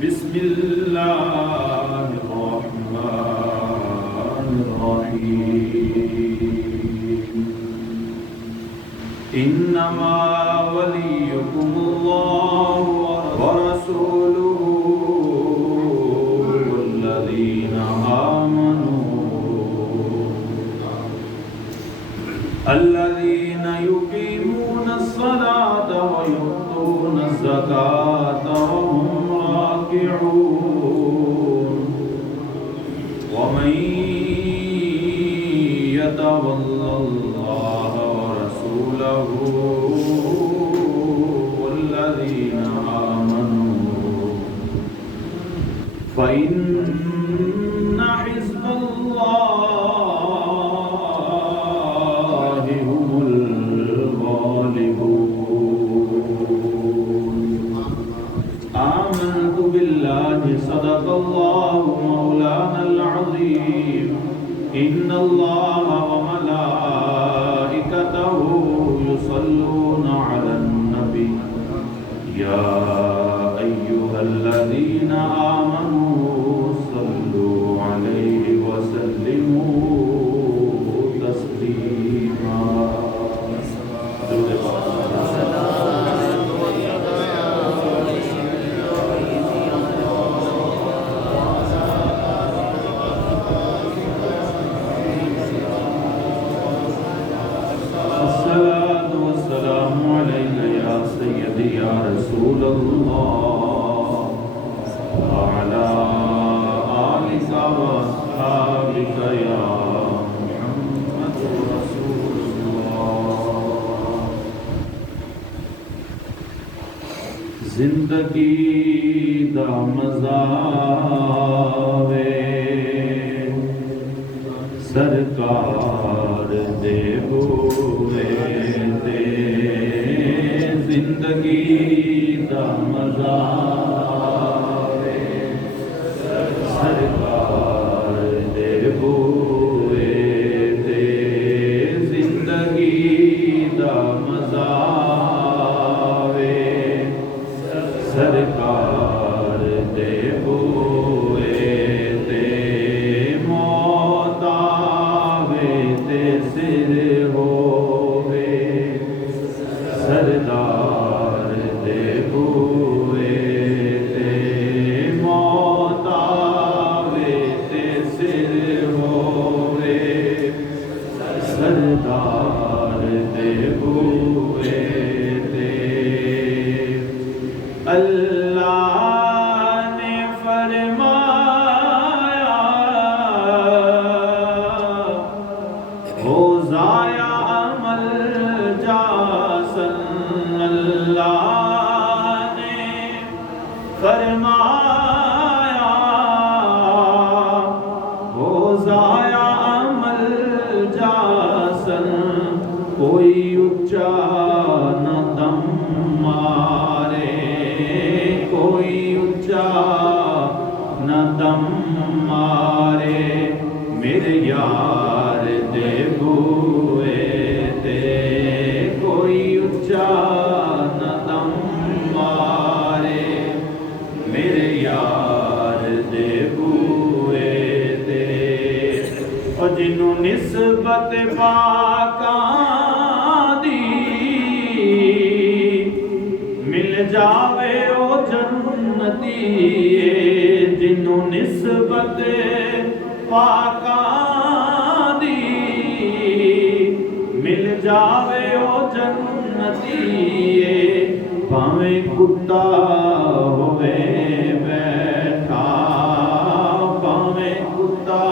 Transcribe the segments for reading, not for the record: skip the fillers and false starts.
بسم اللہ الرحمن الرحیم انما ولیکم اللہ ورسولہ والذین آمنوا الذین یقیمون الصلاة ویؤتون الزکاة وهم راکعون ومن يتول الله ورسوله والذين آمنوا فإن حزب الله هم الغالبون آمنت بالله صدق الله مولانا العظيم إن الله وملائكته يصلون على النبي يا أيها الذين آمنوا صلوا عليه وسلموا تسليما رسول الله وعلى آلك وأصحابك يا محمد رسول الله زندگی دا مزہ وے سرکار دے ہوئے تے زندگی دا مزہ وے سرکار دے ہوئے تے زندگی دا مزہ وے سرکار دے ہوئے تے موت آوے تے سر ہوئے سردار دے ہوئے تے موت آوے تے سر ہوئے سردار دے ہوئے تے اللہ نے فرمایا ہو ضائع عمل جا اللہ نے فرمایا ہو ضائع عمل جا کوئی اچا نہ دم مارے کوئی اچا نہ دم مارے میرے یار دے ہوئے تے کوئی اچا نہ دم مارے میرے یار دے ہوئے تے اور جنہوں نسبت پاکاں دی مل جاوے او جنتی جنہوں نسبت پاکاں دی مل جاوے او جنتی بھاویں کتا ہوئے بیٹھا بھاویں کتا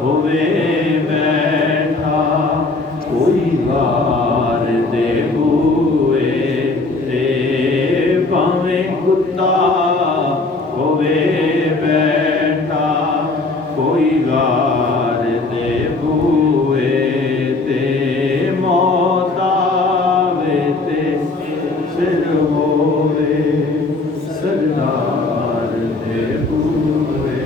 ہوئے بیٹھا کوئی غار دے ہوئے تے بھاویں کتا ہوئے بیٹھا کوئی غار دے ہوئے تے موت آوے تے سر ہوئے سردار دے ہوئے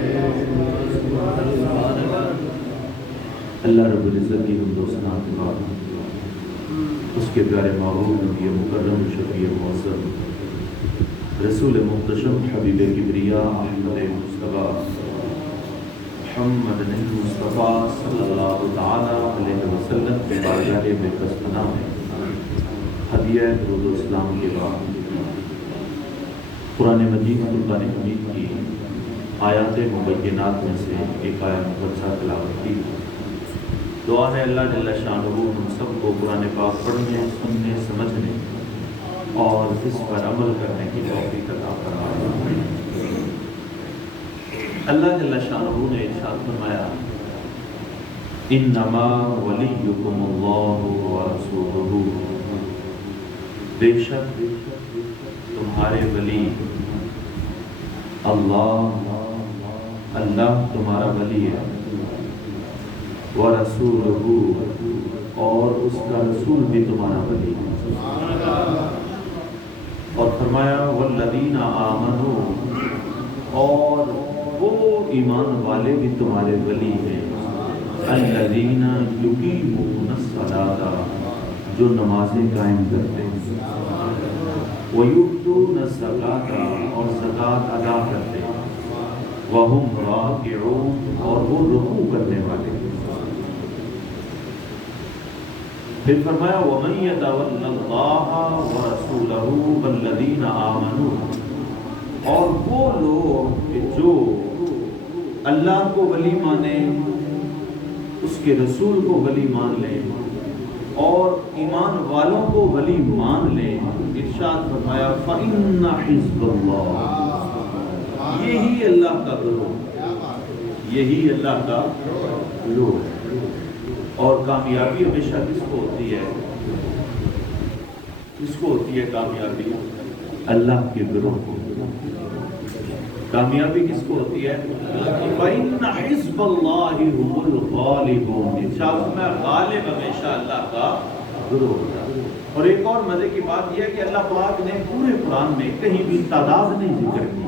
اللہ رب العزت کی حمد و ثنا کے بعد اس کے پیارے محبوب نبی مکرم شفیع معظم رسول محتشم حبیب کبریا احمد مصطفیٰ محمد مصطفیٰ صلی اللہ تعالیٰ علیہ وسلم کے بارگاہ میں پسپنا میں ہدیہ درود و اسلام کے بعد قرآن مجید فرقان حمید کی آیات مبینات میں سے ایک آیت مقدسہ تلاوت کی۔ دعا ہے اللہ جل شانہ ہم سب کو قرآن پاک پڑھنے، سننے، سمجھنے اور اس پر عمل کرنے کی توفیق عطا فرمائے۔ اللہ جل شانہ نے ارشاد فرمایا انما ولیکم اللہ ورسولہ، بے شک تمہارے ولی اللہ تمہارا ولی ہے، وَرَسُولُهُ اور اس کا رسول بھی تمہارا ولی ہے۔ اور فرمایا وَالَّذِينَ آمَنُوا اور وہ ایمان والے بھی تمہارے ولی ہیں، الَّذِينَ يُقِيمُونَ الصَّلَاةَ جو نمازیں قائم کرتے ہیں، وَيُؤْتُونَ الزَّكَاةَ اور زکوٰۃ ادا کرتے ہیں، وَهُمْ رَاكِعُونَ اور وہ رکوع کرنے والے ہیں۔ پھر فرمایا وَمَن يَتَوَلَّ اللَّهَ وَرَسُولَهُ وَالَّذِينَ آمَنُوا اور وہ لوگ کہ جو اللہ کو ولی مانے، اس کے رسول کو ولی مان لیں اور ایمان والوں کو ولی مان لیں، ارشاد فرمایا فَإِنَّ حِزْبَ اللَّهِ یہی اللہ کا گروہ، یہی اللہ کا گروہ ہے۔ اور کامیابی ہمیشہ کس کو ہوتی ہے؟ کس کو ہوتی ہے کامیابی؟ اللہ کے گروہ کو۔ کامیابی کس کو ہوتی ہے؟ فَإِنَّ حِزْبَ اللَّهِ هُمُ الْغَالِبُونَ ارشاد میں غالب ہمیشہ اللہ کا گروہ ہوتا ہے۔ اور ایک اور مزے کی بات یہ ہے کہ اللہ پاک نے پورے قرآن میں کہیں بھی تعداد نہیں ذکر کی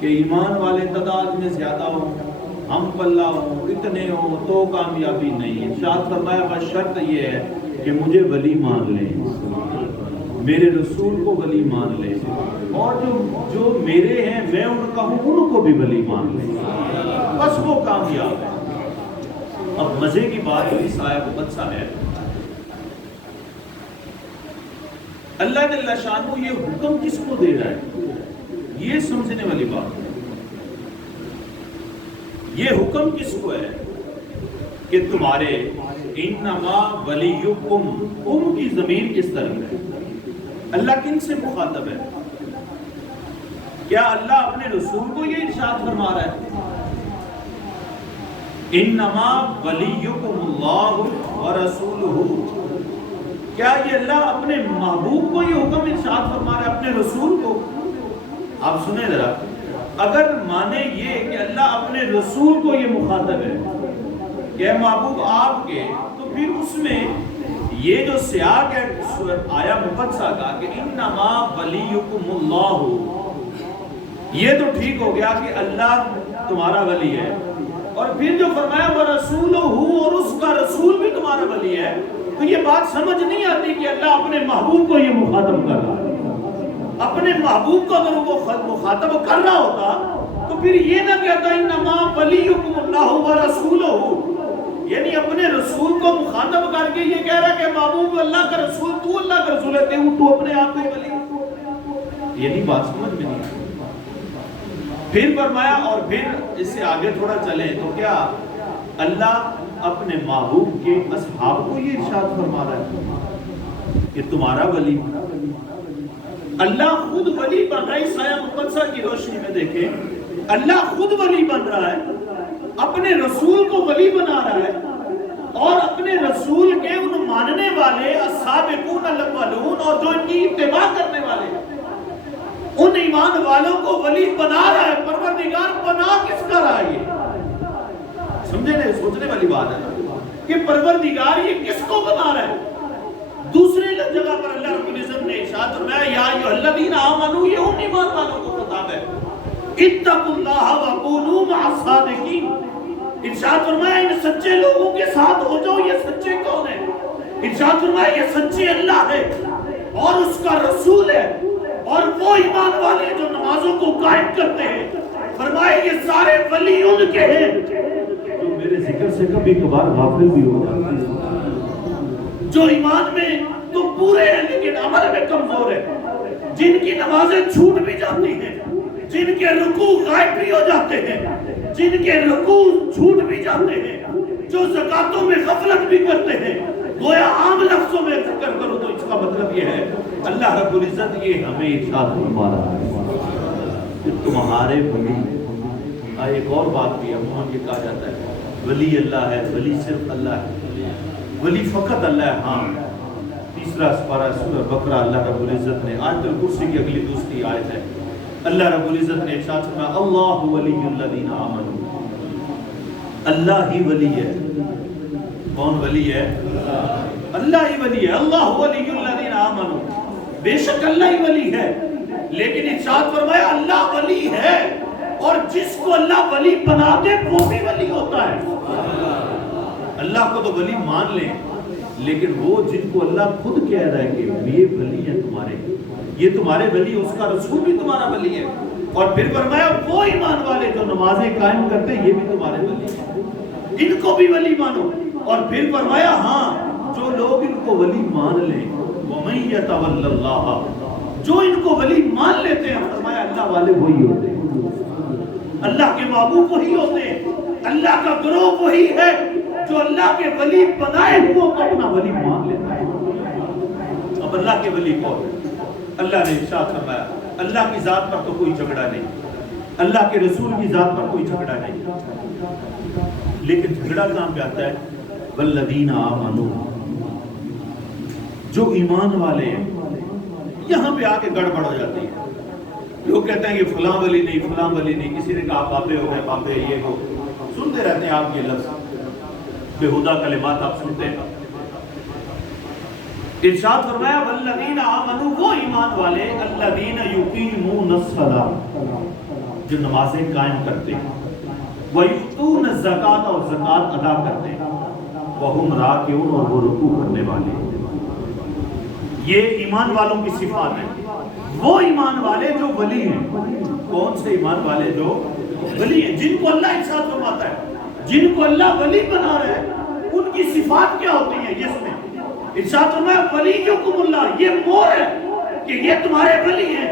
کہ ایمان والے تعداد میں زیادہ ہوں، ہم پلہ ہوں، اتنے ہوں تو کامیابی نہیں۔ ارشاد فرمایا بس شرط یہ ہے کہ مجھے ولی مان لیں، میرے رسول کو ولی مان لیں، اور جو میرے ہیں میں ان کا ہوں ان کو بھی ولی مان لیں، بس وہ کامیاب ہے۔ اب مزے کی بات اس آیت مقدسہ ہے، اللہ جل شانہ یہ حکم کس کو دے رہا ہے؟ یہ سمجھنے والی بات ہے۔ یہ حکم کس کو ہے کہ تمہارے انما ولیکم، کی ضمیر کس طرف ہے؟ اللہ کن سے مخاطب ہے؟ کیا اللہ اپنے رسول کو یہ ارشاد فرما رہا ہے انما ولیکم اللہ ورسولہ؟ کیا یہ اللہ اپنے محبوب کو یہ حکم ارشاد فرما رہا ہے، اپنے رسول کو؟ آپ سنیں ذرا، اگر مانے یہ کہ اللہ اپنے رسول کو یہ مخاطب ہے کہ محبوب آپ کے، تو پھر اس میں یہ جو سیاق ہے آیا مقدسہ کا کہ انما ولیکم اللہ، یہ تو ٹھیک ہو گیا کہ اللہ تمہارا ولی ہے، اور پھر جو فرمایا وَرَسُولُهُ اور اس کا رسول بھی تمہارا ولی ہے، تو یہ بات سمجھ نہیں آتی کہ اللہ اپنے محبوب کو یہ مخاطب کر رہا ہے۔ اپنے محبوب کو اگر وہ مخاطب کر رہا ہوتا تو پھر یہ نہ کہتا انما ولیکم اللہ ورسولہ، یعنی اپنے رسول کو مخاطب کر کے یہ کہہ رہا کہ محبوب اللہ کا رسول، تو اللہ کا رسول ہے، تو اپنے آپ کو ولی، یعنی بات سمجھ میں نہیں آئی۔ پھر فرمایا، اور پھر اس سے آگے تھوڑا چلیں تو کیا اللہ اپنے محبوب کے اصحاب کو یہ ارشاد فرما رہا ہے کہ تمہارا ولی؟ اللہ خود ولی بن رہا ہے۔ اس آیت مقدسہ کی روشنی میں دیکھیں، اللہ خود ولی بن رہا ہے، اپنے رسول کو ولی بنا رہا ہے، اور اپنے رسول کے ان ماننے والے السابقون الاولون اور جو ان کی اتباع کرنے والے ان ایمان والوں کو ولی بنا رہا ہے۔ پروردگار بنا کس کا رہا ہے؟ یہ سمجھے نہیں؟ سوچنے والی بات ہے کہ پروردگار یہ کس کو بنا رہا ہے۔ دوسرے جگہ پر اللہ رب العزت نے ارشاد فرمایا یا ایھا الذین آمنوا، یہ ان ایمان والوں کو خطاب ہے، اتقوا اللہ وکونوا مع الصادقین۔ ارشاد فرمایا ان سچے لوگوں کے ساتھ ہو جاؤ۔ یہ سچے کون ہیں؟ ارشاد فرمایا یہ سچے اللہ ہے اور اس کا رسول ہے اور وہ ایمان والے جو نمازوں کو قائم کرتے ہیں، فرمائے یہ سارے ولی ان کے ہیں جو میرے ذکر سے کبھی کبھار غافل بھی ہو جاتے ہیں، جو ایمان میں تو پورے ہیں لیکن عمل میں کمزور ہے، جن کی نمازیں چھوٹ بھی جاتی ہیں، جن کے رکوع غائب بھی ہو جاتے ہیں، جن کے رکوع چھوٹ بھی جاتے ہیں، جو زکاتوں میں غفلت بھی کرتے ہیں، گویا عام لفظوں میں ذکر کرو تو اس کا مطلب یہ ہے اللہ رب العزت یہ ہمیں ارشاد فرما رہا ہے کہ تمہارے ولی، ایک اور بات بھی عموماً یہ کہا جاتا ہے ولی اللہ ہے، ولی صرف اللہ ہے، ولی فقط اللہ ہے۔ ہاں، تیسرا سپارہ سورہ بقرہ اللہ رب العزت نے آیت الکرسی کی اگلی دوسری آیت ہے، اللہ رب العزت نے ارشاد فرمایا اللہ ولی الذین آمنوا، اللہ ہی ولی ہے۔ کون ولی ہے؟ اللہ ہی ولی ہے۔ اللہ ولی الذین آمنوا، بے شک اللہ ہی ولی ہے، لیکن ارشاد فرمایا اللہ ولی ہے اور جس کو اللہ ولی بنا دے وہ بھی ولی ہوتا ہے۔ اللہ کو تو ولی مان لیں، لیکن وہ جن کو اللہ خود کہہ رہا ہے کہ یہ ولی ہے تمہارے، یہ تمہارے ولی، اس کا رسول بھی تمہارا ولی ہے، اور پھر فرمایا وہ ایمان والے جو نمازیں قائم کرتے ہیں یہ بھی تمہارے ولی ہیں، ان کو بھی ولی مانو۔ اور پھر فرمایا ہاں جو لوگ ان کو ولی مان لیں، وَمَن يَتَوَلَّ اللَّهَ، جو ان کو ولی مان لیتے ہیں، فرمایا اللہ والے وہی ہوتے ہیں، اللہ کے محبوب وہی ہوتے ہیں، اللہ کا گروہ وہی ہے جو اللہ کے ولی بنائے ہوئے کو اپنا ولی مان لیتا ہے۔ اب اللہ کے ولی کون؟ اللہ نے ارشاد فرمایا اللہ کی ذات پر تو کوئی جھگڑا نہیں، اللہ کے رسول کی ذات پر کوئی جھگڑا نہیں، لیکن جھگڑا کہاں پہ آتا ہے؟ والذین آمنوا، جو ایمان والے ہیں، یہاں پہ آ کے گڑبڑ ہو جاتی ہے۔ لوگ کہتے ہیں کہ فلاں ولی نہیں، فلاں ولی نہیں، کسی نے کہا بابے ہو گئے، بابے یہ ہو، سنتے رہتے ہیں آپ یہ لفظ، بےہودہ کلمات آپ سنتے ہیں۔ ارشاد فرمایا والذین آمنوا، وہ ایمان والے، الذین یقیمون الصلاۃ، جو نمازیں قائم کرتے ہیں، وَيُؤْتُونَ الزَّكَاةَ، اور زکات ادا کرتے ہیں، وَهُمْ رَاكِعُونَ، اور وہ رکوع کرنے والے۔ یہ ایمان والوں کی صفات ہے، وہ ایمان والے جو ولی ہیں۔ کون سے ایمان والے جو ولی ہیں؟ جن کو اللہ ارشاد فرماتا ہے، جن کو اللہ ولی بنا رہا ہے، ان کی صفات کیا ہوتی ہیں؟ جس میں ارشاد فرمایا ولیکم اللہ، یہ مور ہے کہ یہ تمہارے ولی ہیں،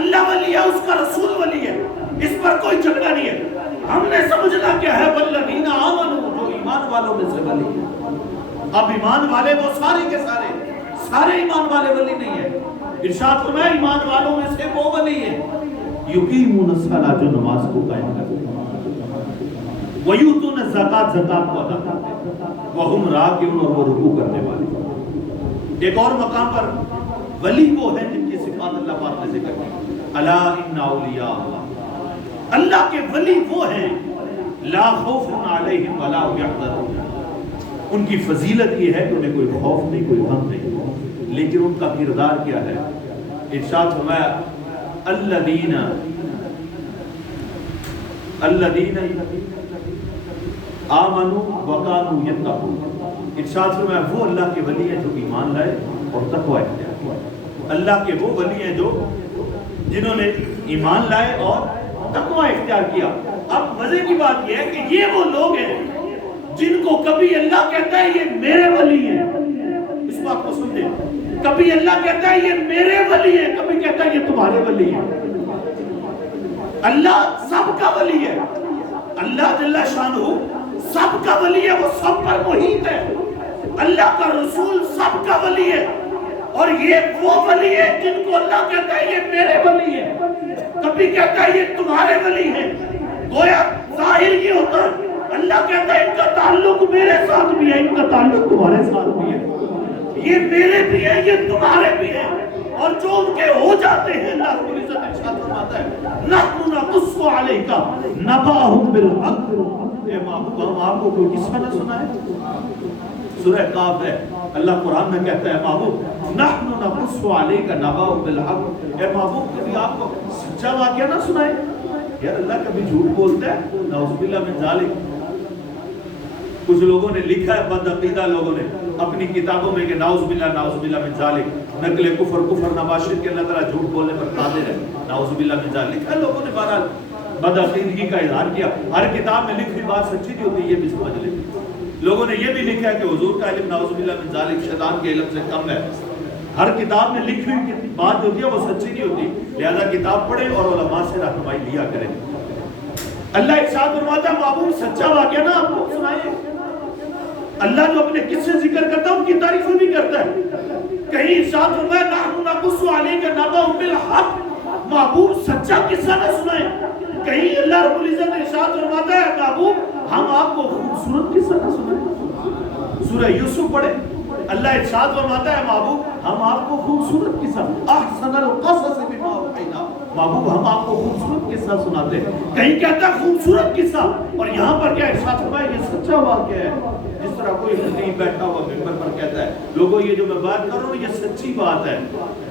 اللہ ولی ہے، اس کا رسول ولی ہے، اس پر کوئی جھگڑا نہیں ہے۔ ہم نے سمجھنا کیا ہے والذین آمنوا، جو ایمان والوں میں سے ولی ہے۔ اب ایمان والے وہ سارے کے سارے ایمان والے ولی نہیں ہیں۔ ارشاد فرمایا ایمان والوں میں سے وہ ولی ہیں یقیمون الصلاۃ، جو نماز کو قائم کرتے ہیں، وَيُؤْتُونَ الزَّكَاةَ، زکات کو ادا کرتے ہیں، وَهُمْ رَاكِعُونَ، اور وہ رکوع کرنے والے۔ ایک اور مقام پر ولی وہ ہیں جن کی صفات اللہ پاک نے ذکر کی، الا ان اولیاء اللہ، اللہ کے ولی وہ ہیں لا خوف علیہم ولا هم يحزنون، ان کی فضیلت یہ ہے کہ انہیں کوئی خوف نہیں، کوئی غم نہیں، لیکن ان کا کردار کیا ہے؟ ارشاد فرمایا الذین آمنوا وکانوا یتقون، ارشاد فرمایا وہ اللہ کے ولی ہیں جو ایمان لائے اور تقوی اختیار کیا۔ اللہ کے وہ ولی ہیں جو جنہوں نے ایمان لائے اور تقوی اختیار کیا۔ اب مزے کی بات یہ ہے کہ یہ وہ لوگ ہیں جن کو کبھی اللہ کہتا ہے یہ میرے ولی ہیں، اس بات کو سنیں، کبھی اللہ کہتا ہے یہ میرے ولی ہیں، کبھی کہتا ہے یہ تمہارے ولی ہیں۔ اللہ سب کا ولی ہے، اللہ جل شانہ سب کا ولی ہے، وہ سب پر محیط ہے، اللہ کا رسول سب کا ولی ہے، اور یہ وہ ولی ہے جن کو اللہ کہتا ہے یہ میرے ولی ہیں، کبھی کہتا ہے یہ تمہارے ولی ہیں۔ گویا ظاہر یہ ہوتا ہے اللہ کہتا ہے ان کا تعلق میرے ساتھ بھی ہے، ان کا تعلق تمہارے ساتھ بھی ہے، یہ میرے بھی ہے، یہ تمہارے بھی ہے، اور جو ان کے ہو جاتے ہیں اللہ رب العزت ارشاد فرماتا ہے نحن نقص علیک نبأهم بالحق، اے محبوب ہم آپ کو کوئی قصہ نہ سنائے؟ سورہ قاف ہے، اللہ قرآن میں کہتا ہے محبوب نحن نقص علیک نبأهم بالحق، اے محبوب کبھی آپ کو سچا واقعہ نہ سنائے؟ یار اللہ کبھی جھوٹ بولتا ہے؟ نعوذ باللہ من ذالک۔ کچھ لوگوں نے لکھا ہے، بد عقیدہ لوگوں نے اپنی کتابوں میں کہ نعوذ باللہ من ذالک، نقل کفر نباشر کے اللہ تعالیٰ جھوٹ بولنے پر قادر ہے، نعوذ باللہ من ذالک۔ لکھا ہے لوگوں نے بہرحال بدعقیدگی کا اظہار کیا، ہر کتاب میں لکھی بات سچی نہیں ہوتی، یہ بھی سمجھ لیں۔ لوگوں نے یہ بھی لکھا ہے کہ حضور کا علم نعوذ باللہ من ذالک شیطان کے علم سے کم ہے۔ ہر کتاب میں لکھی ہوئی بات جو ہوتی ہے وہ سچی نہیں ہوتی، لہذا کتاب پڑھیں اور علماء سے رہنمائی لیا کریں۔ اللہ ارشاد فرماتا ہے محبوب سچا واقعہ نا آپ کو سنائے۔ اللہ جو اپنے قصے ذکر کرتا ہے ان کی تعریفیں بھی کرتا ہے۔ کہیں ارشاد فرمایا نحن نقص علیک نبأهم بالحق، محبوب سچا قصہ نہ سنائیں۔ کہیں اللہ رب العزت ارشاد فرماتا ہے محبوب ہم آپ کو خوبصورت قصہ نہ سنائیں۔ سورہ یوسف پڑھے، اللہ ارشاد فرماتا ہے محبوب ہم آپ کو خوبصورت قصہ احسن القصص بما اوحینا، محبوب ہم آپ کو خوبصورت قصہ سناتے ہیں۔ کہیں کہتا ہے خوبصورت قصہ، اور یہاں پر کیا ارشاد فرمایا یہ سچا واقعہ ہے۔ جس طرح کوئی خطیب بیٹھا ہوا ممبر پر کہتا ہے لوگوں یہ جو میں بات کر رہا ہوں یہ سچی بات ہے،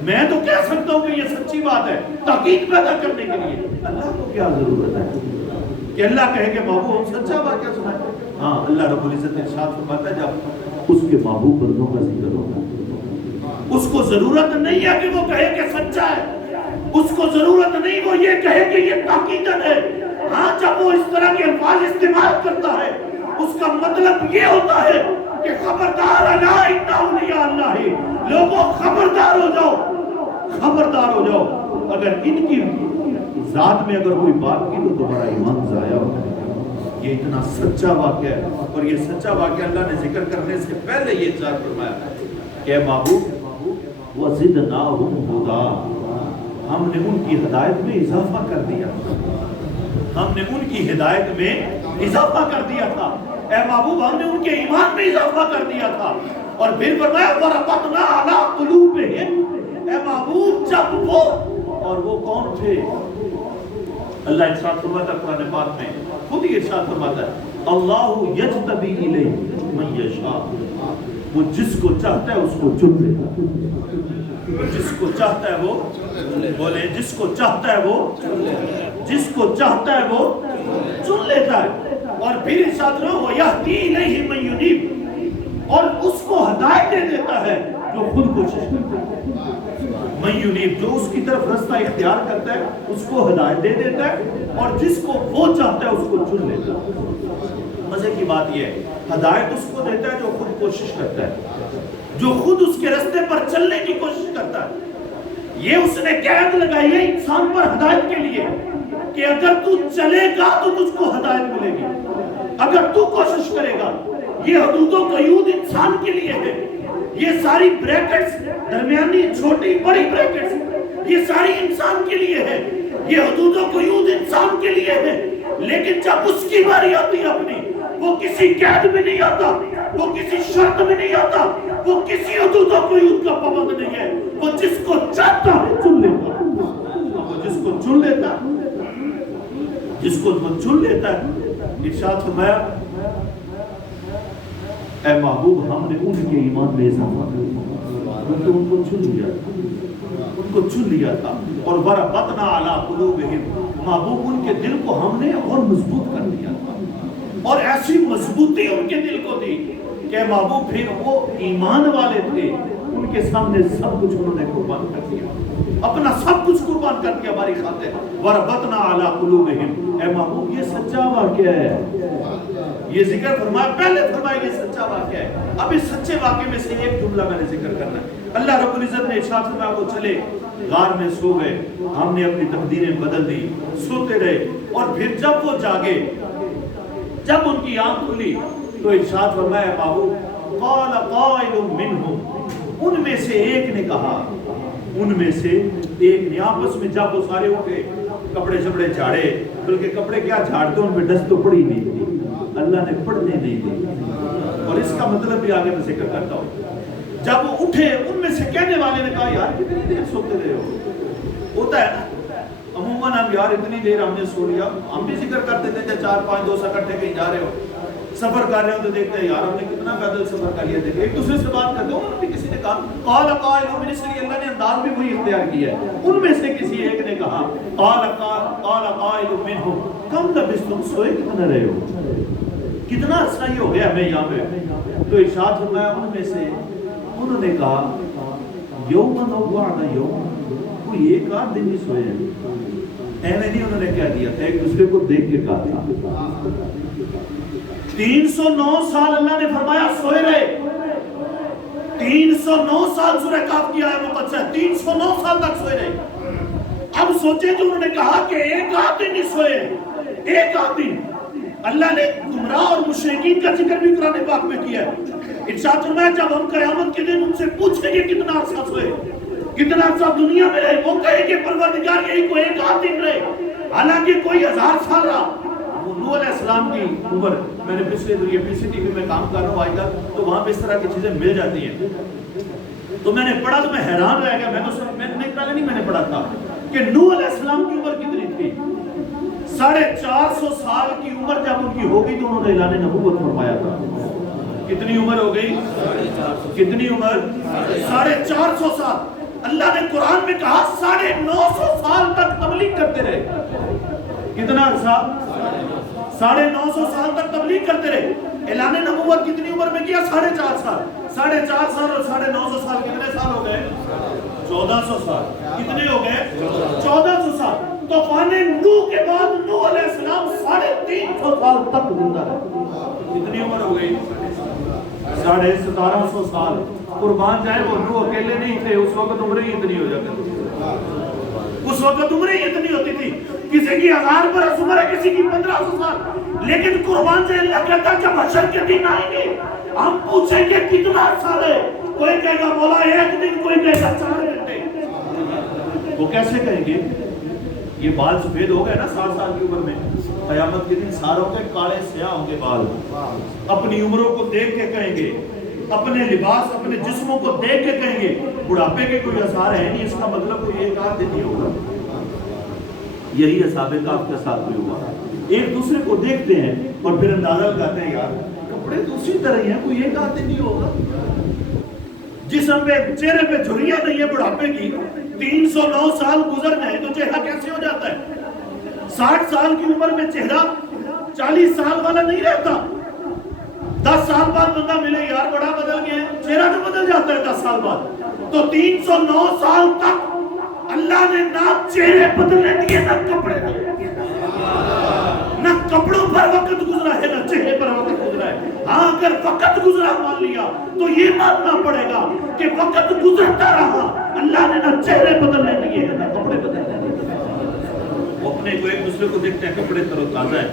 میں تو کہہ سکتا ہوں کہ یہ سچی بات ہے تحقیق پیدا کرنے کے لیے، اللہ کو کیا ضرورت ہے کہ اللہ کہے کہ محبوب ہم سچا واقعہ سنائیں؟ ہاں اللہ رب العزت ارشاد فرماتا ہے جب اس کے محبوب بندوں کا ذکر ہوگا، اس کو ضرورت نہیں ہے کہ وہ کہے کہ سچا ہے، اس کو ضرورت نہیں وہ یہ کہے کہ یہ تحقیقاً ہے۔ ہاں جب وہ اس طرح کے الفاظ استعمال کرتا ہے اس کا مطلب یہ ہوتا ہے کہ خبردار الا ان اولیاء اللہ، لوگوں خبردار ہو جاؤ، خبردار ہو جاؤ، اگر ان کی ذات میں اگر کوئی بات کی تو تمہارا ایمان ضائع ہو جائے گا۔ یہ اتنا سچا واقعہ ہے، اور یہ سچا واقعہ اللہ نے ذکر کرنے سے پہلے یہ ارشاد فرمایا کہ اے محبوب وزدناہم ہدی، ہم نے ان کی ہدایت میں اضافہ کر دیا، ہم نے ان کی ہدایت میں اضافہ کر دیا تھا، اے محبوب ہم نے ان کے ایمان میں اضافہ کر دیا تھا۔ اور پھر فرمایا وَرَبَطْنَا عَلَىٰ قُلُوبِهِمْ، اے محبوب جب وہ، اور وہ کون تھے؟ اللہ ارشاد فرماتا ہے قرآن پاک میں، خود ہی ارشاد فرماتا ہے اللہ یجتبی الیہ من یشاء، وہ جس کو چاہتا ہے اس کو چن لیتا ہے، وہ جس کو چاہتا ہے وہ بولے جس کو چاہتا ہے وہ، جس کو چاہتا ہے وہ چن لیتا ہے۔ اور پھر ارشاد فرمایا وَیَہْدِی إِلَیْہِ مَن یُنِیبُ، اور اس کو ہدایت دے دیتا ہے جو خود کوشش کرتا ہے، من یُنِیبُ جو اس کی طرف رستہ اختیار کرتا ہے اس کو ہدایت دے دیتا ہے، اور جس کو وہ چاہتا ہے اس کو چن لیتا ہے۔ مزے کی بات یہ ہے ہدایت اس کو دیتا ہے جو خود کوشش کرتا ہے، جو خود اس کے رستے پر چلنے کی کوشش کرتا ہے۔ یہ اس نے قید لگائی ہے انسان پر ہدایت کے لیے کہ اگر تو چلے گا تو تجھ کو ہدایت ملے گی، اگر تو کوشش کرے گا۔ یہ حدود و قیود انسان کے لیے ہے، یہ ساری بریکٹس درمیانی چھوٹی بڑی بریکٹس یہ ساری انسان کے لیے ہے، یہ حدود و قیود انسان کے لیے ہے، لیکن جب اس کی باری آتی ہے اپنی، وہ کسی قید میں نہیں آتا، وہ کسی شرط میں نہیں آتا، وہ کسی حدود و قیود کا پابند نہیں ہے، وہ جس کو چاہتا ہے چن لیتا ہے، وہ جس کو چن لیتا ہے، جس کو وہ چن لیتا ہے۔ ارشاد فرمایا اے محبوب ہم نے ان کے ایمان میں اضافہ کیا، ان کو چن لیا تھا، ان کو چن لیا تھا، اور وَرَبَطْنَا عَلَىٰ قُلُوبِهِمْ، محبوب ان کے دل کو ہم نے اور مضبوط کر دیا تھا، اور ایسی مضبوطی ان کے دل کو دی کہ محبوب پھر وہ ایمان والے تھے، ان کے سامنے سب کچھ انہوں نے قربان کر دیا، اپنا سب کچھ قربان کر دیا ہماری خاطر۔ وَرَبَطْنَا عَلَىٰ قُلُوبِهِمْ، اے محبوب یہ سچا واقعہ ہے، یہ ذکر فرمایا، پہلے فرمایا یہ سچا واقعہ ہے۔ اب اس سچے واقعے میں سے ایک جملہ میں نے ذکر کرنا ہے۔ اللہ رب العزت نے ارشاد فرمایا وہ چلے غار میں سو گئے، ہم نے اپنی تقدیریں بدل دی، سوتے رہے، اور پھر جب وہ جاگے، جب ان کی آنکھ کھلی تو ارشاد فرمایا بابو قال قائل منہم، ان میں سے ایک نے کہا، ان میں سے ایک نے، آپس میں جب وہ سارے اٹھے کپڑے شپڑے جھاڑے، بلکہ کپڑے کیا جھاڑتے ان میں ڈسٹ تو پڑی نہیں تھی، اللہ نے پڑھنے نہیں دی، اور اس کا مطلب بھی آگے میں ذکر کرتا ہوں۔ جب وہ اٹھے ان میں سے کہنے والے نے کہا یار کتنی دیر سوتے رہے ہو، ہوتا ہے نا عموماً ہم یار اتنی دیر ہم نے سو لیا، ہم بھی ذکر کرتے تھے کہ 4-5 دوست اکٹھے کہیں جا رہے ہو، سفر کر رہے ہو تو دیکھتے ہیں یار ہم نے کتنا پیدل سفر کر لیا، دیکھتے ایک دوسرے سے بات کرتے، انہوں نے کسی نے کہا قال قائل، اس لیے اللہ نے انداز بھی وہی اختیار کیا ہے، ان میں سے کسی ایک نے کہا قال قائل منہم کم لبثتم، سوئے کتنا رہے ہو، کتنا عرصہ ہی ہو گیا ہمیں یہاں پہ، تو ارشاد فرمایا ان میں سے انہوں نے کہا یومن او بعد یوم، کوئی ایک آدھ دن نہیں سوئے ہیں. ایویں نہیں انہوں نے کیا کیا تھا، ایک دوسرے کو دیکھ کے کہا تھا. 309 سال اللہ نے فرمایا سوئے رہے. 309 سال سورہ کہف کی آیت مقدسہ ہے، 309 سال تک سوئے رہے. اب سوچیں جو انہوں نے کہا کہ ایک آدھ دن نہیں سوئے، ایک آدھ دن. اللہ نے گمراہ اور مشرکین کا ذکر بھی قرآن پاک میں کیا ہے. ارشاد فرمایا جب ہم قیامت کے دن ان سے پوچھیں گے کتنا عرصہ سوئے، کتنا عرصہ دنیا میں رہے، وہ کہیں گے پروردگار یہی کو ایک آدھ دن رہے، حالانکہ کوئی 1000 سال رہا. نوح علیہ السلام کی عمر، میں نے پچھلے دن یہ PCTV میں کام کر رہا ہوں آج تک، تو وہاں پہ اس طرح کی چیزیں مل جاتی ہیں. تو میں نے پڑھا تو میں حیران رہ گیا. میں نے پڑھا تھا کہ نوح علیہ السلام کی عمر کتنی تھی. 450 سال کی عمر جب ان کی ہوگی تو انہوں نے اعلان نبوت فرمایا تھا. کتنی عمر ہو گئی؟ کتنی عمر؟ 450 سال. اللہ نے قرآن میں کہا 950 سال تک تبلیغ کرتے رہے. کتنا عرصہ؟ 950 سال تک تبلیغ کرتے رہے. اعلان نبوت کتنی عمر میں کیا؟ 4.5 سال. 4.5 سال اور 950 سال کتنے سال ہو گئے؟ 1400 سال. کتنے ہو گئے؟ 1400 سال. طوفان نوح کے بعد نوح علیہ السلام 350 سال تک زندہ رہے. کتنی عمر ہو گئی؟ 1750 سال. قربان جائے وہ نوح اکیلے نہیں تھے، اس وقت عمریں ہی اتنی ہو جاتی تھی. اس وقت عمریں ہی اتنی ہوتی تھی. کسی کی 1000 برس عمر ہے، کسی کی 1500 سال. لیکن قربان جائے اللہ کہتا ہے جب حشر کے دن آئیں گے ہم پوچھیں گے کتنا سال ہے. کوئی کہے گا مولا 1 دن، کوئی کہے گا 4 گھنٹے. وہ کیسے کہیں گے؟ یہ بال سفید ہو گئے نا 60 سال کی عمر میں، قیامت کے دن ساروں کے کالے سیاہ ہوں گے بال. اپنی عمروں کو دیکھ کے کہیں گے، اپنے لباس اپنے جسموں کو دیکھ کے کہیں گے بڑھاپے کے کوئی آثار ہے نہیں، اس کا مطلب کوئی ایک آدھ دن نہیں ہوگا. یہی اصحاب کہف کے ساتھ بھی ہوا. ایک دوسرے کو دیکھتے ہیں اور پھر اندازہ لگاتے ہیں یار کپڑے تو اسی طرح ہی ہیں، کوئی ایک آدھ دن نہیں ہوگا. جسم پہ چہرے پہ جھریاں نہیں ہے بڑھاپے کی. 309 سال گزر گئے تو چہرہ کیسے ہو جاتا ہے؟ 60 سال کی عمر میں چہرہ 40 سال والا نہیں رہتا. 10 سال بعد بندہ ملے یار بڑا بدل گیا ہے، چہرہ تو بدل جاتا ہے 10 سال بعد. تو 309 سال تک اللہ نے نہ چہرے بدلنے دیے نہ کپڑے بدلنے، نہ کپڑوں پر وقت گزرا ہے نہ چہرے پر وقت گزرا ہے. ہاں اگر وقت گزرا مان لیا تو یہ ماننا پڑے گا کہ وقت گزرتا رہا، اللہ نے نہ چہرے بدلنے دیے نہ کپڑے بدلنے دیے. وہ اپنے کو ایک دوسرے کو دیکھتے ہیں کپڑے تر و تازہ ہے،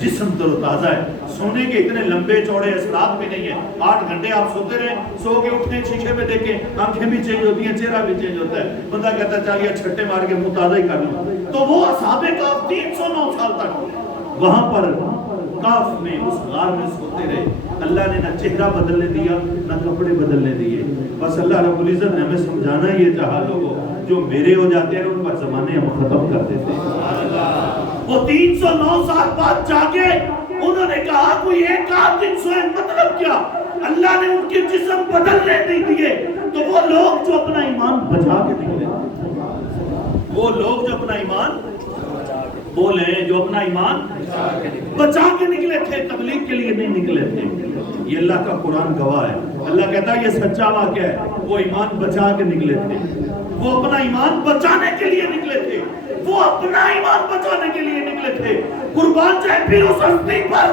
جسم تر و تازہ ہے. سونے کے اتنے لمبے چوڑے اثرات بھی نہیں ہیں. 8 گھنٹے آپ سوتے رہے، سو کے اٹھنے شیشے میں دیکھیں آنکھیں بھی چینج ہوتی ہیں، چہرہ بھی چینج ہوتا ہے. بندہ کہتا ہے چالیے چھٹے مار کے منہ تازہ ہی کر لوں. تو وہ اصحاب کہف 309 سال تک وہاں پر کہف میں اس غار میں سوتے رہے. اللہ نے نہ چہرہ بدلنے دیا نہ کپڑے بدلنے دیے. بس اللہ رب العزت نے ہمیں سمجھانا یہ چاہا لوگوں جو میرے ہو جاتے ہیں ان پر زمانے ہم ختم کر دیتے ہیں. وہ 309 سال بعد جاگے، انہوں نے کہا کوئی ایک آدھ دن سوئے. مطلب کیا؟ اللہ نے ان کے جسم بدلنے نہیں دیے. تو وہ لوگ جو اپنا ایمان بچا کے نکلے، وہ لوگ جو اپنا ایمان بولے جو اپنا ایمان بچا کے نکلے تھے، تبلیغ کے لیے نہیں نکلے تھے. یہ اللہ کا قرآن گواہ ہے. اللہ کہتا ہے یہ سچا واقعہ ہے. وہ ایمان بچا کے نکلے تھے، وہ اپنا ایمان بچانے کے لیے نکلے تھے، وہ اپنا ایمان بچانے کے لیے نکلے تھے. قربان جائے پھر اس ہستی پر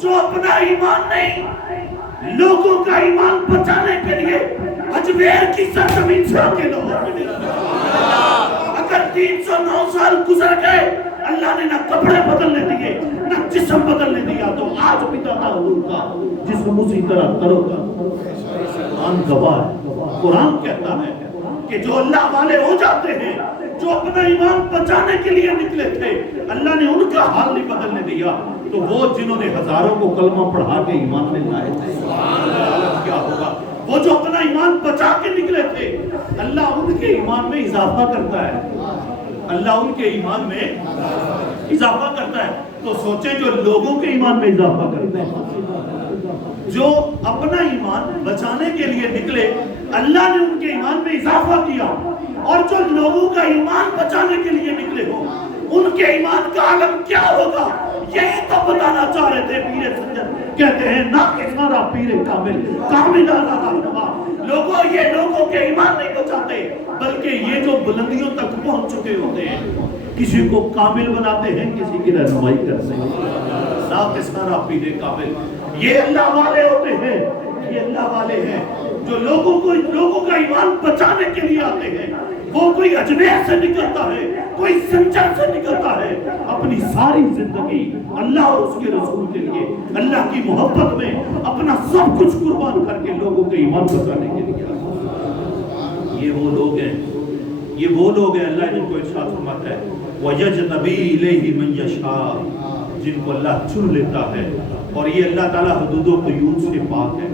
جو اپنا ایمان نہیں لوگوں کا ایمان بچانے کے لیے اجمیر کی سرزمین سے آکے لاہور میں ڈیرا. اگر 309 سال گزر گئے اللہ نے نہ کپڑے بدلنے دیے نہ جسم بدلنے دیا، تو آج بھی داتا حضور کا جسم اسی طرح کرو گا. قرآن گواہ ہے. قرآن کہتا ہے کہ جو اللہ والے ہو جاتے ہیں، جو اپنا ایمان بچانے کے لیے نکلے تھے، اللہ نے ان کا حال نہیں بدلنے دیا. تو وہ جنہوں نے ہزاروں کو کلمہ پڑھا کے ایمان میں لائے تھے، کیا ہوگا؟ وہ جو اپنا ایمان بچا کے نکلے تھے، اللہ ان کے ایمان میں اضافہ کرتا ہے. اللہ ان کے ایمان میں اضافہ کرتا ہے. تو سوچیں جو لوگوں کے ایمان میں اضافہ کرتے ہیں، جو اپنا ایمان بچانے کے لیے نکلے، اللہ نے ان کے ایمان میں اضافہ کیا. اور جو لوگوں کا ایمان بچانے کے لیے نکلے ہو ان کے ایمان کا عالم کیا ہوگا، یہی تو بتانا چاہ رہے تھے پیر سنجر۔ کہتے ہیں ناقصارا پیر کامل، کاملانہ رہنما۔ لوگوں یہ لوگوں کے ایمان نہیں بچاتے، بلکہ یہ جو بلندیوں تک پہنچ چکے ہوتے ہیں کسی کو کامل بناتے ہیں، کسی کی رہنمائی کرتے ہیں۔ ناقصارا پیر کامل، یہ اللہ والے ہوتے ہیں، یہ اللہ والے ہیں جو لوگوں کا ایمان بچانے کے لیے آتے ہیں۔ وہ کوئی اجمیر سے نکلتا ہے، کوئی سنجر سے نکلتا ہے، اپنی ساری زندگی اللہ اور اس کے رسول کے لیے، اللہ کی محبت میں اپنا سب کچھ قربان کر کے لوگوں کے ایمان بچانے کے لیے آتا ہے۔ یہ وہ لوگ ہیں، یہ وہ لوگ ہیں اللہ جن کو ارشاد فرماتا ہے وَيَجْتَبِي إِلَيْهِ مَن يَشَاءُ، جن کو اللہ چن لیتا ہے۔ اور یہ اللہ تعالیٰ حدود و قیود سے پاک ہے،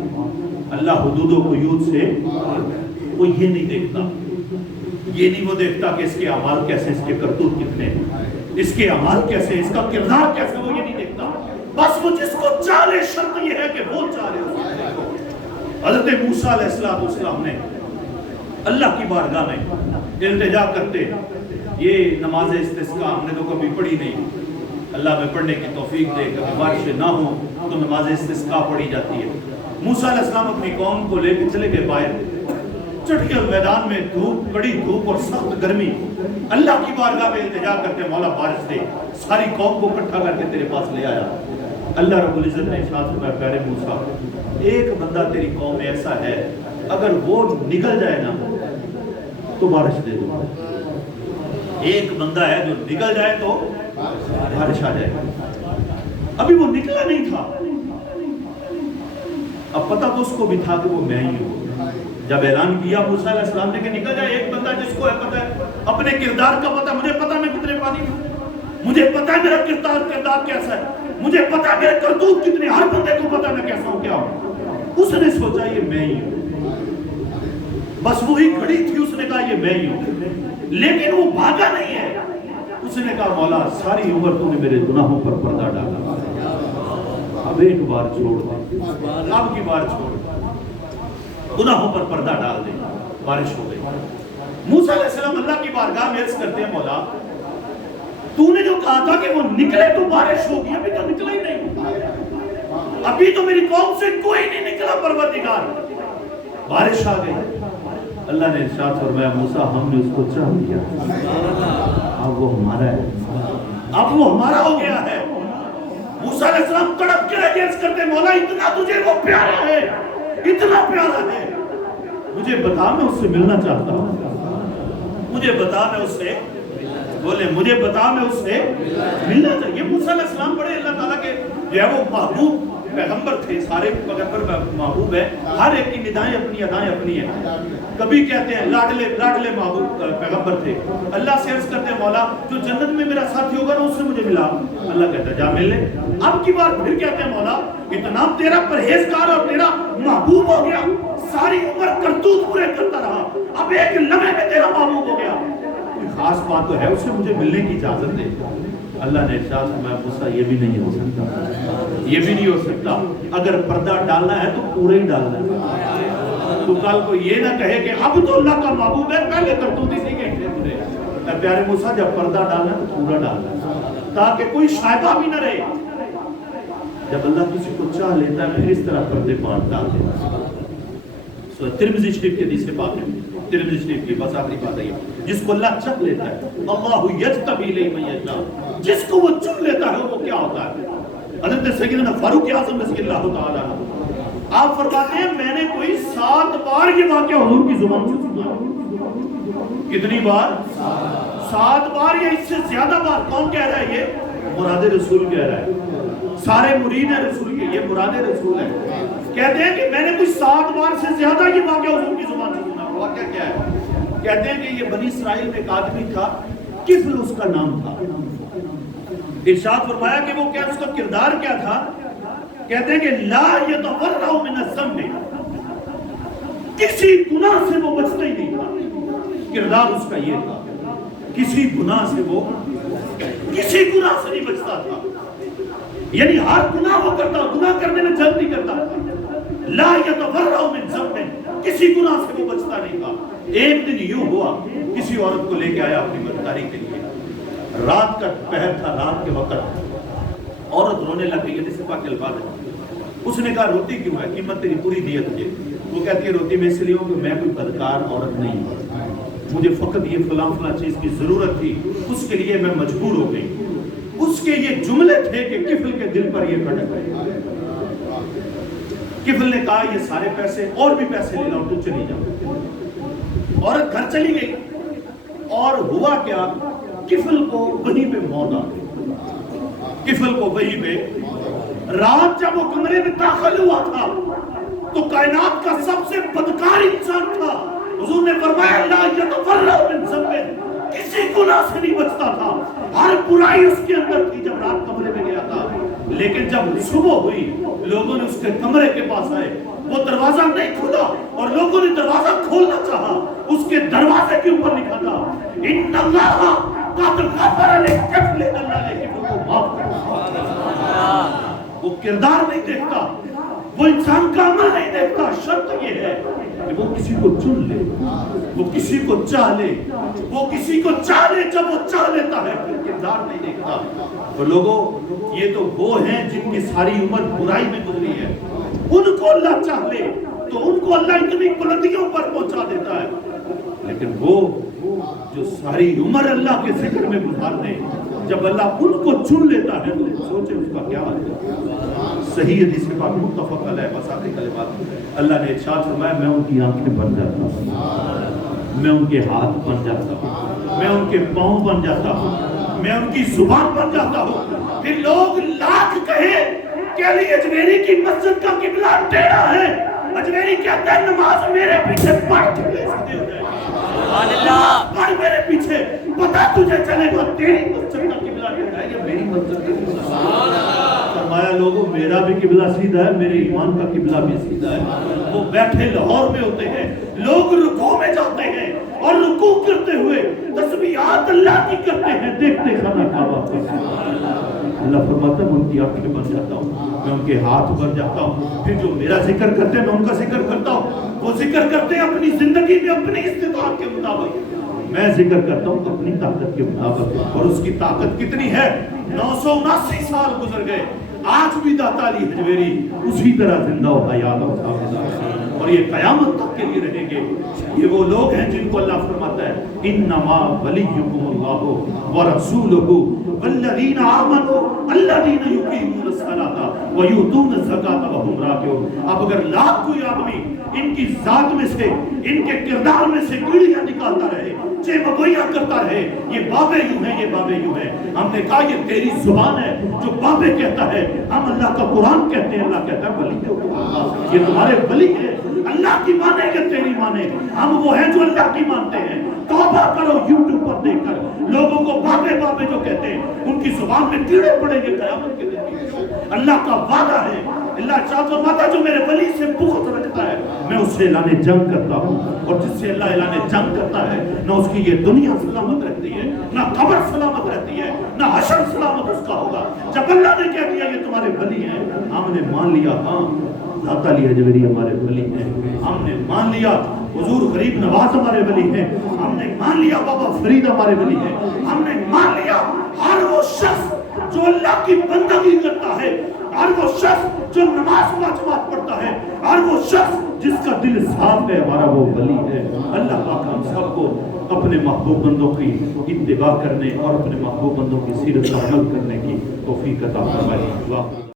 اللہ حدود و قیود سے وہ یہ نہیں دیکھتا، یہ نہیں وہ دیکھتا کہ اس کے اعمال کیسے، اس کے کرتوت کتنے، اس کے اعمال کیسے، اس کا کردار کیسے، وہ یہ نہیں دیکھتا۔ بس وہ جس کو چاہے، شرط یہ ہے کہ وہ چاہے اس کو دیکھو۔ حضرت موسیٰ علیہ السلام نے اللہ کی بارگاہ میں التجا کرتے، یہ نماز استسقاء ہم نے تو کبھی پڑھی نہیں، اللہ میں پڑھنے کی توفیق دے، کبھی بارشیں نہ ہوں تو نماز استسقاء پڑھی جاتی ہے۔ موسیٰ علیہ السلام اپنی قوم کو لے کے چلے گئے باہر، چٹکے میدان میں دھوپ، کڑی دھوپ اور سخت گرمی، اللہ کی بارگاہ میں التجا کرتے مولا بارش دے، ساری قوم کو اکٹھا کر کے تیرے پاس لے آیا۔ اللہ رب العزت نے ارشاد فرمایا پیارے موسیٰ، ایک بندہ تیری قوم میں ایسا ہے اگر وہ نکل جائے نا تو بارش دے دو، ایک بندہ ہے جو نکل جائے تو بارش آ جائے۔ ابھی وہ نکلا نہیں تھا، اب پتہ تو اس کو بھی تھا کہ وہ میں ہی ہوں۔ جب اعلان کیا موسیٰ علیہ السلام نے کہ نکل جائے ایک بندہ جس کو ہے پتہ ہے اپنے کردار کا پتہ، مجھے پتہ میں کتنے پانی میں، مجھے پتہ ہے میرا کردار کیسا ہے، مجھے پتہ ہے میرے کرتوت کتنے، ہر بندے کو پتہ ہے میں کیسا ہوں کیا ہوں۔ اس نے سوچا یہ میں ہی ہوں، بس وہی کھڑی تھی، اس نے کہا یہ میں ہی ہوں، لیکن وہ بھاگا نہیں ہے۔ اس نے کہا مولا ساری عمر تو نے میرے گناہوں پر پردہ ڈالا، اب ایک بار چھوڑ دے، اب کی بار چھوڑ دے، گناہوں پر پردہ ڈال دے۔ بارش ہو گئی۔ موسیٰ علیہ السلام اللہ کی بارگاہ میں عرض کرتے ہیں مولا تو نے جو کہا تھا کہ وہ نکلے تو بارش ہوگی، ابھی تو نکلا ہی نہیں، ابھی تو میری قوم سے کوئی نہیں نکلا پروردگار۔ بارش آ گئی، اللہ نے ارشاد فرمایا موسیٰ ہم نے اس کو چاہ دیا، اب وہ ہمارا ہے، اب وہ ہمارا ہو گیا ہے۔ موسیٰ علیہ السلام تڑپ کے عرض کرتے مولا اتنا تجھے وہ پیارا ہے، اتنا پیارا ہے، مجھے بتا میں اس سے ملنا چاہتا ہوں، مجھے بتا میں اس سے، بولے مجھے بتا میں اس سے ملنا چاہیے۔ موسیٰ علیہ السلام بڑے اللہ تعالیٰ کے جو ہے وہ محبوب پیغمبر تھے، سارے پیغمبر محبوب ہیں، ہر ایک کی ندائیں اپنی ادائیں اپنی ہیں۔ کبھی کہتے ہیں لاڈلے محبوب پیغمبر تھے، اللہ سے عرض کرتے ہیں مولا جو جنت میں میرا ساتھی ہوگا نا اس سے مجھے ملا، اللہ کہتا ہے جا مل لے۔ اب کی بار پھر کہتے ہیں مولا اتنا تیرا پرہیزگار اور تیرا محبوب ہو گیا، ساری عمر کرتوت پورے کرتا رہا، اب ایک لمحے میں تیرا محبوب ہو گیا، کوئی خاص بات تو ہے اسے مجھے ملنے کی اجازت دے۔ اللہ نے ارشاد فرمایا موسیٰ یہ بھی نہیں ہو سکتا، یہ بھی نہیں ہو سکتا، اگر پردہ ڈالنا ہے تو پورے ہی ڈالنا ہے۔ تو کل کو یہ نہ کہے کہ اب تو اللہ کا محبوب ہے، پہلے کرتوت اسی کے تھے۔ اے پیارے موسیٰ جب پردہ ڈالنا ہے تو پورا ڈالنا ہے تاکہ کوئی شائبہ بھی نہ رہے۔ جب اللہ کسی کو چاہ لیتا ہے پھر اس طرح پردے پار ڈال دیتا ہے۔ ترمذی شریف کے حدیث پاک ہے، ترمذی شریف کی بس آخری بات ہے جس کو اللہ چاہ لیتا ہے، اللہ یجتبی الیہ من یشاء، جس کو وہ چن لیتا ہے وہ کیا ہوتا ہے۔ حضرت سیدنا فاروق اعظم رضی اللہ تعالیٰ عنہ آپ فرماتے ہیں میں نے کوئی 7 بار یہ واقعہ حضور کی زبان سے سنا۔ کتنی بار؟ 7 بار یا اس سے زیادہ بار۔ کون کہہ رہا ہے یہ؟ مراد رسول کہہ رہا ہے، سارے مرید ہیں رسول کے، یہ مراد رسول ہے۔ کہتے ہیں کہ میں نے کوئی 7 بار سے زیادہ یہ واقعہ حضور کی زبان سے سنا۔ واقعہ کیا ہے؟ کہتے ہیں کہ یہ بنی اسرائیل میں ایک آدمی تھا، کفل اس کا نام تھا۔ ارشاد فرمایا کہ وہ کیا اس کا کردار کیا تھا؟ کہتے ہیں کہ لا یتورع من الذنب، کسی گناہ سے وہ بچتا ہی نہیں تھا۔ کردار اس کا یہ تھا، کسی گناہ سے وہ کسی گناہ سے نہیں بچتا تھا، یعنی ہر گناہ وہ کرتا، گناہ کرنے میں جلد نہیں کرتا۔ لا یتورع من ذنب، کسی گناہ سے وہ بچتا نہیں تھا۔ ایک دن یوں ہوا، کسی عورت کو لے کے آیا اپنی مددگاری کے لیے، رات کا پہر تھا، رات کے وقت عورت رونے لگ گئی، حدیث پاک کے الفاظ ہے۔ اس نے کہا روتی کیوں ہے؟ قیمت تیری پوری دی ہے تجھے۔ وہ کہتی ہے روتی میں اس لیے ہوں کہ میں کوئی بدکار عورت نہیں ہوں، مجھے فقط یہ فلاں فلاں چیز کی ضرورت تھی، اس کے لیے میں مجبور ہو گئی۔ اس کے یہ جملے تھے کہ کفل کے دل پر یہ کھٹک گئے۔ کفل نے کہا یہ سارے پیسے اور بھی پیسے لے لاؤ، تو چلی جاؤ۔ عورت گھر چلی گئی، اور ہوا کیا، کفل کو وہیں پہ موت آ گئی۔ کفل کو وہیں پہ، رات جب وہ کمرے میں داخل ہوا تھا تو کائنات کا سب سے بدکار انسان تھا، حضور نے فرمایا لا یتفرع من ذنب، کسی گناہ سے نہیں بچتا تھا، ہر برائی اس کے اندر تھی جب رات کمرے میں گیا تھا۔ لیکن جب صبح ہوئی، لوگوں نے اس کے کمرے کے پاس آئے، وہ دروازہ نہیں کھلا، اور لوگوں نے دروازہ کھولنا چاہا، اس کے دروازے کے اوپر لکھا تھا ان اللہ قد غفر للکفل، اللہ نے کفل کو معاف کر دیا۔ وہ کردار نہیں دیکھتا، وہ انسان کا عمل نہیں دیکھتا، شرط یہ ہے کہ وہ کسی کو چن لے، وہ کسی کو چاہ لے، وہ کسی کو چاہ لے، جب وہ چاہ لیتا ہے پھر کردار نہیں دیکھتا۔ تو لوگوں، یہ تو وہ ہیں جن کی ساری عمر برائی میں گزری ہے، ان کو اللہ چاہ لے تو ان کو اللہ اتنی بلندیوں پر پہنچا دیتا ہے، لیکن وہ جو ساری عمر اللہ کے ذکر میں گزار دے، جب اللہ ان کو چن لیتا ہے تو سوچے اس کا کیا حال ہے۔ صحیح حدیث پاک متفق علیہ، بس آخری کلمات، اللہ نے ارشاد فرمایا میں ان کی آنکھیں بن جاتا ہوں، میں ان کے ہاتھ بن جاتا ہوں، میں ان کے پاؤں بن جاتا ہوں، میں ان کی زبان بن جاتا ہوں۔ پھر لوگ لاکھ کہیں کہ علی اجمیری کی مسجد کا قبلہ ٹیڑھا ہے، اجمیری کہتا ہے نماز میرے پیچھے پڑھ کے لے سکتے ہو جائے، پڑھ میرے پیچھے، پتہ تجھے چلے گا تیری مسجد کا قبلہ ٹیڑھا ہے یا میری مسجد کا قبلہ۔ فرمایا لوگوں میرا بھی قبلہ سیدھا ہے، میرے ایمان کا قبلہ بھی سیدھا ہے۔ وہ بیٹھے لاہور میں ہوتے ہیں، لوگ رکوع میں جاتے ہیں اور رکوع کرتے ہوئے تسبیحات اللہ کی کرتے ہیں، دیکھتے خانہ کعبہ کو۔ اللہ فرماتا ہے میں ان کی آنکھیں بن جاتا ہوں، میں ان کے ہاتھ بن جاتا ہوں، پھر جو میرا ذکر کرتے ہیں میں ان کا ذکر کرتا ہوں، وہ ذکر کرتے ہیں اپنی زندگی میں اپنی استطاعت کے مطابق، میں ذکر کرتا ہوں اپنی طاقت کے مطابق، اور اس کی طاقت کتنی ہے، 979 سال گزر گئے، آج بھی داتا علی حجویری اسی طرح زندہ و حیات اور یہ قیامت تک کے لیے رہیں گے۔ یہ وہ لوگ ہیں جن کو اللہ فرماتا ہے انما ولیکم اللہ ورسولہ والذین آمنوا الذین یقیمون الصلاۃ ویؤتون الزکاۃ وہم راکعون۔ اب اگر لاکھ کوئی آدمی ان کی ذات میں سے، ان کے کردار میں سے کیڑیاں نکالتا رہے، چیمگوئیاں کرتا رہے، یہ بابے یوں ہیں، یہ بابے یوں ہیں، ہم نے کہا یہ تیری زبان ہے جو بابے کہتا ہے، ہم اللہ کا قرآن کہتے ہیں، اللہ کہتا ہے ولیکم اللہ، یہ تمہارے ولی ہے، اللہ کی مانے کہ تیری مانے، ہم وہ ہیں جو اللہ کی مانتے ہیں۔ توبہ کرو یوٹیوب پر دیکھ کر، لوگوں کو بابے بابے جو کہتے ہیں ان کی زبان میں کیڑے پڑیں گے قیامت کے دن۔ اللہ کا وعدہ ہے، اللہ چاہتا فرماتا جو میرے ولی سے بغض رکھتا ہے میں اس سے اعلان جنگ کرتا ہوں، اور جس سے اللہ اعلان جنگ کرتا ہے نہ اس کی یہ دنیا سلامت رہتی ہے، نہ قبر سلامت رہتی ہے، نہ حشر سلامت اس کا ہوگا۔ جب اللہ نے کہہ دیا یہ تمہارے ولی ہیں، ہم نے مان لیا، ہاں داتا علی حجویری ہمارے ولی ہیں، ہم نے مان لیا حضور غریب نواز ہمارے ولی ہیں، ہم نے مان لیا بابا فرید ہمارے ولی ہیں، ہم نے مان لیا ہر وہ شخص جو اللہ کی بندگی کرتا ہے، ہر وہ شخص جو نماز واجبات پڑھتا ہے، ہر وہ شخص جس کا دل صاف ہے ہمارا وہ ولی ہے۔ اللہ پاک ہم سب کو اپنے محبوب بندوں کی اتباع کرنے اور اپنے محبوب بندوں کی سیرت پر عمل کرنے کی توفیق عطا فرمائے۔